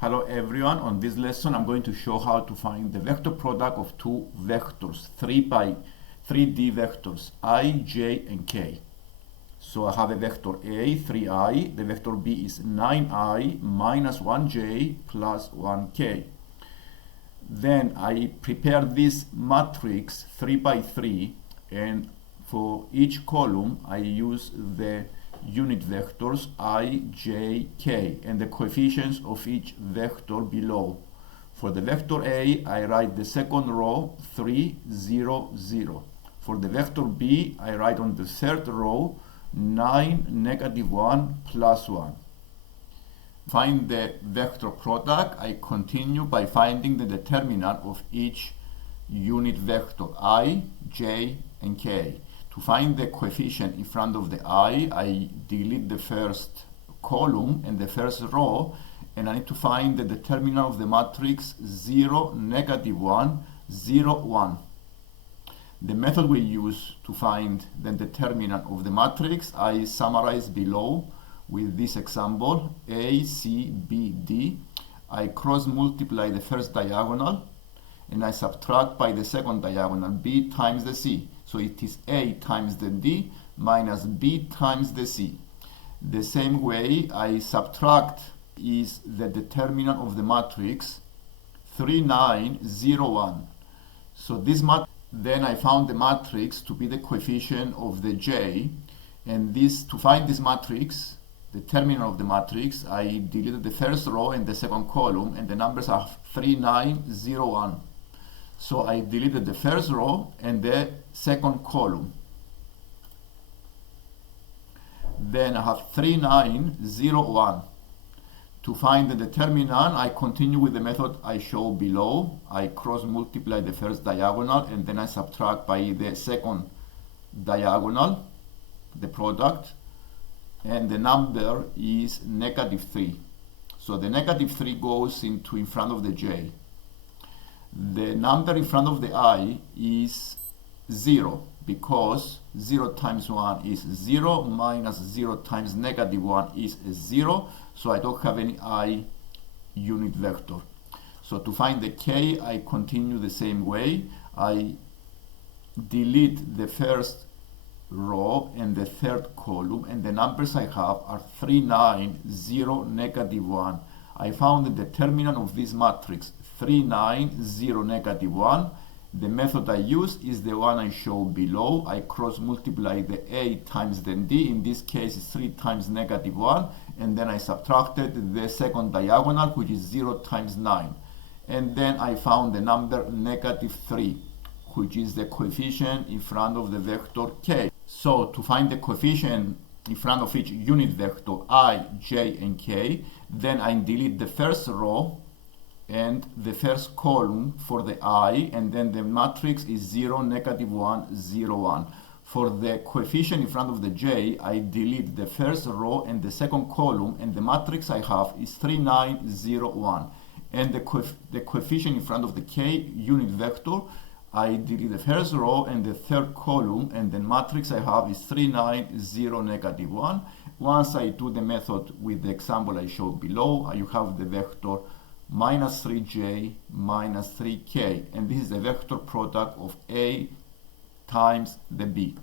Hello everyone, on this lesson I'm going to show how to find the vector product of two vectors, 3D vectors, I, J and K. So I have a vector A, 3I, the vector B is 9I minus 1J plus 1K. Then I prepare this matrix 3 by 3, and for each column I use the unit vectors I, J, K and the coefficients of each vector below. For the vector A, I write the second row 3, 0, 0. For the vector B, I write on the third row 9, negative 1, plus 1. Find the vector product. I continue by finding the determinant of each unit vector I, J and K. To find the coefficient in front of the I delete the first column and the first row, and I need to find the determinant of the matrix 0, negative 1, 0, 1. The method we use to find the determinant of the matrix I summarize below with this example: A, C, B, D. I cross multiply the first diagonal and I subtract by the second diagonal B times the C. So it is A times the D minus B times the C. The same way I subtract is the determinant of the matrix 3, 9, 0, 1. So this then I found the matrix to be the coefficient of the J, and this, to find this matrix, the determinant of the matrix, I deleted the first row and the second column, and the numbers are 3, 9, 0, 1. So I deleted the first row and the second column. Then I have 3, 9, 0, 1. To find the determinant, I continue with the method I show below. I cross multiply the first diagonal and then I subtract by the second diagonal, the product, and the number is negative 3. So the negative 3 goes in front of the J. The number in front of the I is 0, because 0 times 1 is 0, minus 0 times negative 1 is 0, so I don't have any I unit vector. So to find the K, I continue the same way. I delete the first row and the third column, and the numbers I have are 3, 9, 0, negative 1. I found the determinant of this matrix 3, 9, 0, negative 1. The method I use is the one I show below. I cross multiply the A times the D. In this case, it's 3 times negative 1. And then I subtracted the second diagonal, which is 0 times 9. And then I found the number negative 3, which is the coefficient in front of the vector K. So to find the coefficient in front of each unit vector I, J, and K, then I delete the first row and the first column for the I, and then the matrix is 0, negative 1, 0, 1. For the coefficient in front of the J, I delete the first row and the second column, and the matrix I have is 3, 9, 0, 1. And the coefficient in front of the K unit vector, I delete the first row and the third column, and the matrix I have is 3, 9, 0, negative 1. Once I do the method with the example I showed below, you have the vector minus 3J minus 3K, and this is the vector product of A times the B.